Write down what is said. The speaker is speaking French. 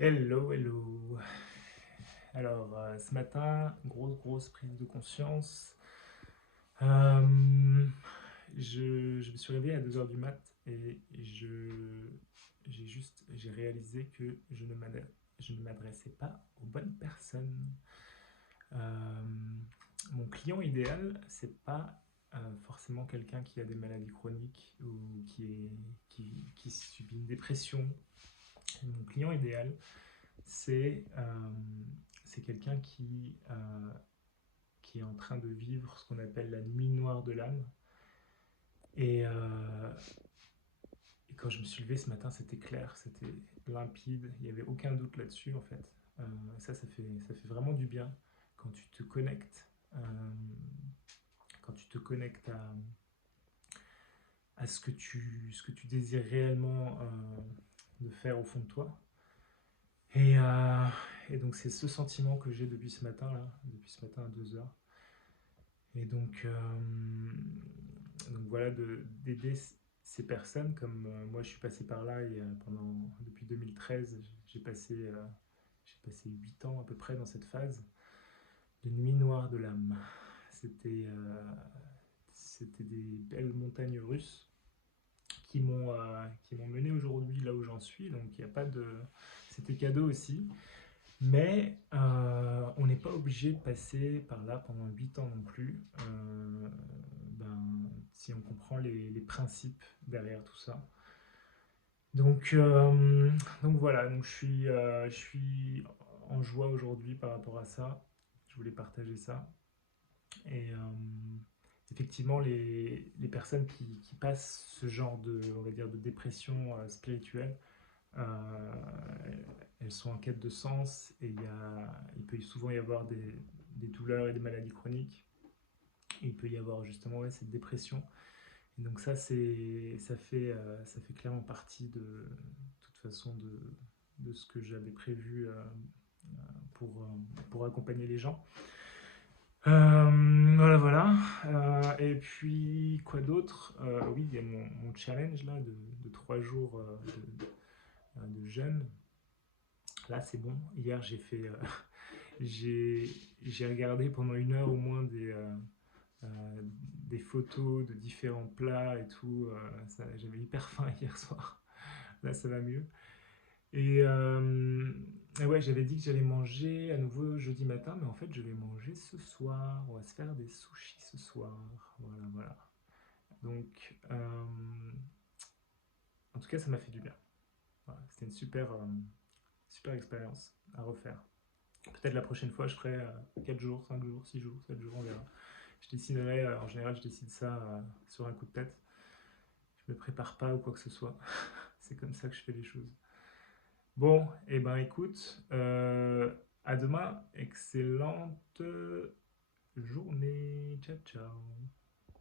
Hello, hello. Alors, ce matin, grosse prise de conscience. Euh, je me suis réveillé à 2 heures du mat et j'ai réalisé que je ne m'adressais pas aux bonnes personnes. Euh, Mon client idéal, c'est pas forcément quelqu'un qui a des maladies chroniques ou qui subit une dépression. Mon client idéal, c'est c'est quelqu'un qui est en train de vivre ce qu'on appelle la nuit noire de l'âme. Et, euh, et quand je me suis levé ce matin, c'était clair, c'était limpide, il n'y avait aucun doute là-dessus en fait. Ça fait vraiment du bien quand tu te connectes, euh, quand tu te connectes à ce que tu désires réellement de faire au fond de toi. Et, euh, et donc c'est ce sentiment que j'ai depuis ce matin là, depuis ce matin à 2 heures. Et donc voilà, d'aider ces personnes, comme moi je suis passé par là depuis 2013, j'ai passé 8 ans à peu près dans cette phase de nuit noire de l'âme. C'était c'était des belles montagnes russes qui m'ont mené aujourd'hui là où j'en suis, donc il y a pas de... C'était cadeau aussi. Mais on n'est pas obligé de passer par là pendant 8 ans non plus, si on comprend les principes derrière tout ça. Donc, euh, donc voilà, je suis en joie aujourd'hui par rapport à ça. Je voulais partager ça. Et effectivement, les personnes qui passent ce genre de, on va dire, de dépression spirituelle, euh, elles sont en quête de sens et il peut souvent y avoir des douleurs et des maladies chroniques. Et il peut y avoir justement ouais, cette dépression. Et donc ça fait clairement partie de toute façon de ce que j'avais prévu pour accompagner les gens. Voilà. Et puis, quoi d'autre? Oui, il y a mon challenge là de 3 jours de jeûne. Là, c'est bon. Hier, j'ai, j'ai regardé pendant 1 heure au moins des photos de différents plats et tout. J'avais hyper faim hier soir. Là, ça va mieux. Et ouais, j'avais dit que j'allais manger à nouveau jeudi matin, mais en fait, je vais manger ce soir. On va se faire des sushis ce soir. Voilà, voilà. Donc, en tout cas, ça m'a fait du bien. Voilà, c'était une super expérience à refaire. Peut-être la prochaine fois, je ferai 4 jours, 5 jours, 6 jours, 7 jours, on verra. Je déciderai, en général, je décide ça sur un coup de tête. Je me prépare pas ou quoi que ce soit. C'est comme ça que je fais les choses. Bon, et ben écoute, à demain. Excellente journée. Ciao, ciao.